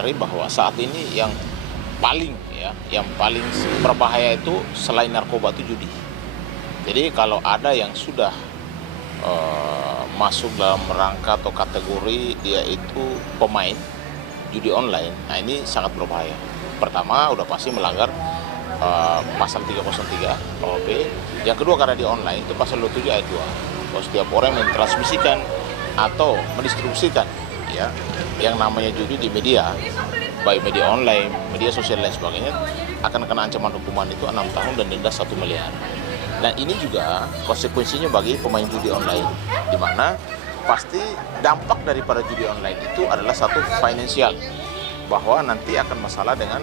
sadari bahwa saat ini yang paling berbahaya itu selain narkoba itu judi. Jadi kalau ada yang sudah masuk dalam rangka atau kategori dia itu pemain judi online, nah ini sangat berbahaya. Pertama, udah pasti melanggar pasal 303 KUHP. Yang kedua, karena di online itu pasal 27 ayat 2. Bahwa setiap orang yang mentransmisikan atau mendistribusikan ya yang namanya judi di media, baik media online, media sosial dan sebagainya, akan kena ancaman hukuman itu 6 tahun dan denda 1 miliar. Dan ini juga konsekuensinya bagi pemain judi online, di mana pasti dampak daripada judi online itu adalah satu finansial, bahwa nanti akan masalah dengan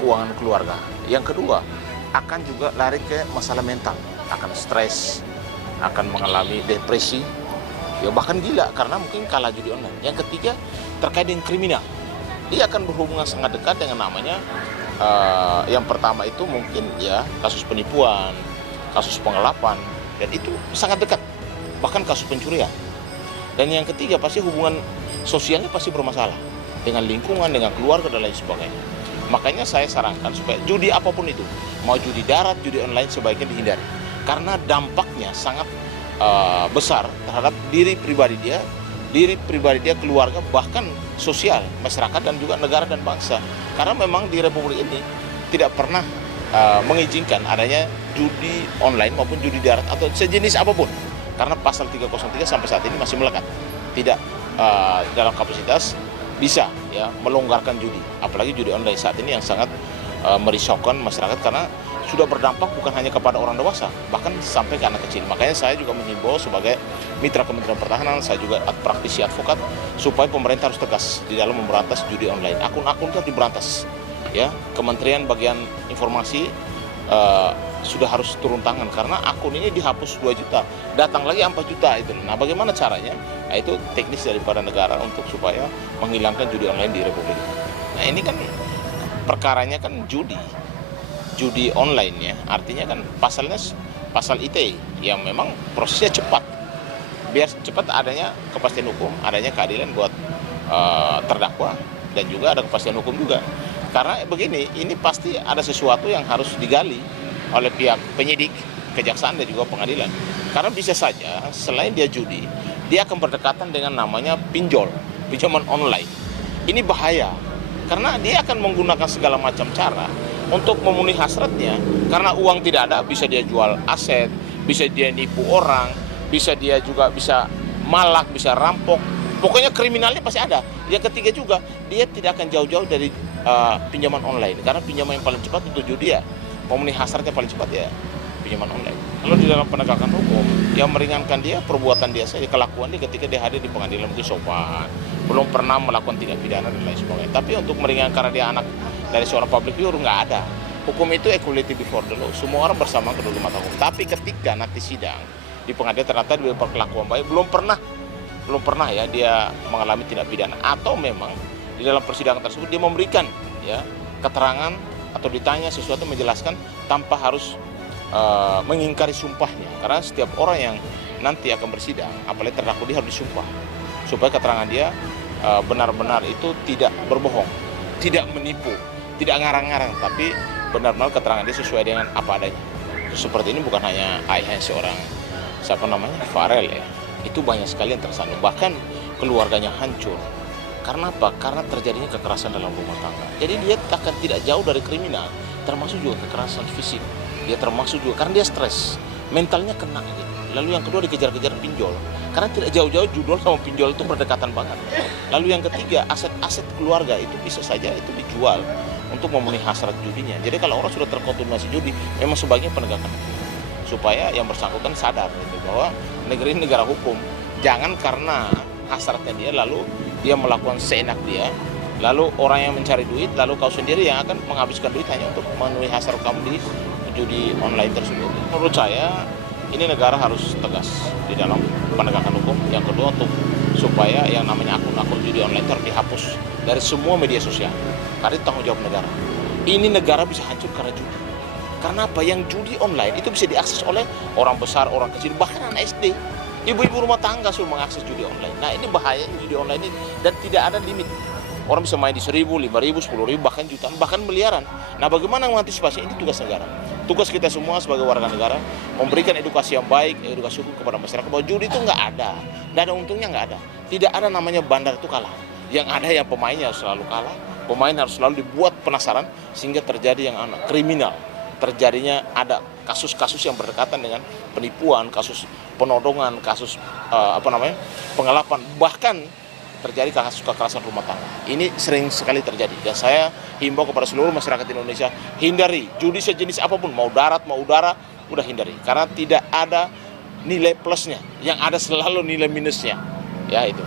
keuangan keluarga. Yang kedua, akan juga lari ke masalah mental, akan stres, akan mengalami depresi, ya bahkan gila karena mungkin kalah judi online. Yang ketiga, terkait dengan kriminal, dia akan berhubungan sangat dekat dengan namanya yang pertama itu mungkin ya kasus penipuan, kasus penggelapan, dan itu sangat dekat, bahkan kasus pencurian. Dan yang ketiga pasti hubungan sosialnya pasti bermasalah dengan lingkungan, dengan keluarga dan lain sebagainya. Makanya saya sarankan supaya judi apapun itu, mau judi darat, judi online, sebaiknya dihindari, karena dampaknya sangat besar terhadap diri pribadi dia, keluarga, bahkan sosial, masyarakat dan juga negara dan bangsa. Karena memang di Republik ini tidak pernah mengizinkan adanya judi online maupun judi darat atau sejenis apapun, karena pasal 303 sampai saat ini masih melekat, tidak dalam kapasitas bisa ya melonggarkan judi, apalagi judi online saat ini yang sangat merisaukan masyarakat karena sudah berdampak bukan hanya kepada orang dewasa, bahkan sampai ke anak kecil. Makanya saya juga menghimbau sebagai mitra Kementerian Pertahanan, saya juga praktisi advokat, supaya pemerintah harus tegas di dalam memberantas judi online. Akun-akun itu harus diberantas. Ya, Kementerian bagian informasi sudah harus turun tangan karena akun ini dihapus 2 juta, datang lagi 4 juta itu. Nah, bagaimana caranya? Nah, itu teknis daripada negara untuk supaya menghilangkan judi online di Republik. Nah, ini kan perkaranya kan judi online ya, artinya kan pasalnya pasal ITE yang memang prosesnya cepat, biar cepat adanya kepastian hukum, adanya keadilan buat terdakwa dan juga ada kepastian hukum juga. Karena begini, ini pasti ada sesuatu yang harus digali oleh pihak penyidik, kejaksaan dan juga pengadilan. Karena bisa saja selain dia judi, dia akan berdekatan dengan namanya pinjaman online. Ini bahaya, karena dia akan menggunakan segala macam cara untuk memenuhi hasratnya. Karena uang tidak ada, bisa dia jual aset, bisa dia nipu orang, bisa dia juga bisa malak, bisa rampok. Pokoknya kriminalnya pasti ada. Yang ketiga juga, dia tidak akan jauh-jauh dari pinjaman online. Karena pinjaman yang paling cepat untuk judi ya, memenuhi hasratnya paling cepat ya pinjaman online. Kalau di dalam penegakan hukum, yang meringankan dia, perbuatan dia saja, kelakuan dia ketika dia hadir di pengadilan mungkin sopan, belum pernah melakukan tindak pidana dan lain sebagainya. Tapi untuk meringankan karena dia anak dari seorang public figure, nggak ada. Hukum itu equality before the law, semua orang bersama kedua mata hukum. Tapi ketika nanti sidang di pengadilan ternyata dia berkelakuan baik, belum pernah ya dia mengalami tindak pidana, atau memang di dalam persidangan tersebut dia memberikan ya keterangan atau ditanya sesuatu menjelaskan tanpa harus mengingkari sumpahnya. Karena setiap orang yang nanti akan bersidang, apalagi terdakwa, dia harus disumpah supaya keterangan dia benar-benar itu tidak berbohong, tidak menipu, tidak ngarang-ngarang, tapi benar-benar keterangan dia sesuai dengan apa adanya. Seperti ini bukan hanya ayahnya seorang Farel ya, itu banyak sekali yang tersandung, bahkan keluarganya hancur. Karena apa? Karena terjadinya kekerasan dalam rumah tangga. Jadi dia akan tidak jauh dari kriminal, termasuk juga kekerasan fisik. Dia termasuk juga karena dia stres, mentalnya kena gitu. Lalu yang kedua dikejar-kejar pinjol, karena tidak jauh-jauh judul sama pinjol itu berdekatan banget. Lalu yang ketiga, aset-aset keluarga itu bisa saja itu dijual untuk memenuhi hasrat judinya. Jadi kalau orang sudah terkontaminasi judi, memang sebaiknya penegakan hukum, supaya yang bersangkutan sadar gitu, bahwa negeri ini negara hukum. Jangan karena hasratnya dia lalu dia melakukan seenak dia, lalu orang yang mencari duit, lalu kau sendiri yang akan menghabiskan duit hanya untuk memenuhi hasrat kamu di judi online tersebut. Menurut saya ini negara harus tegas di dalam penegakan hukum. Yang kedua, untuk supaya yang namanya akun-akun judi online itu dihapus dari semua media sosial, karena itu tanggung jawab negara. Ini negara bisa hancur karena judi. Karena apa? Yang judi online itu bisa diakses oleh orang besar, orang kecil, bahkan anak SD. Ibu-ibu rumah tangga sudah mengakses judi online. Nah, ini bahaya judi online ini, dan tidak ada limit. Orang bisa main di 1.000, 5.000, 10.000, bahkan jutaan, bahkan miliaran. Nah, bagaimana mengantisipasi? Ini tugas negara. Tugas kita semua sebagai warga negara memberikan edukasi yang baik, edukasi hukum kepada masyarakat bahwa judi itu nggak ada untungnya, nggak ada. Tidak ada namanya bandar itu kalah. Yang ada yang pemainnya harus selalu kalah, pemain harus selalu dibuat penasaran sehingga terjadi yang kriminal. Terjadinya ada kasus-kasus yang berdekatan dengan penipuan, kasus penodongan, kasus penggelapan, bahkan terjadi kasus kekerasan rumah tangga. Ini sering sekali terjadi dan saya himbau kepada seluruh masyarakat Indonesia, hindari judi sejenis apapun, mau darat mau udara, udah hindari karena tidak ada nilai plusnya, yang ada selalu nilai minusnya. Ya itu.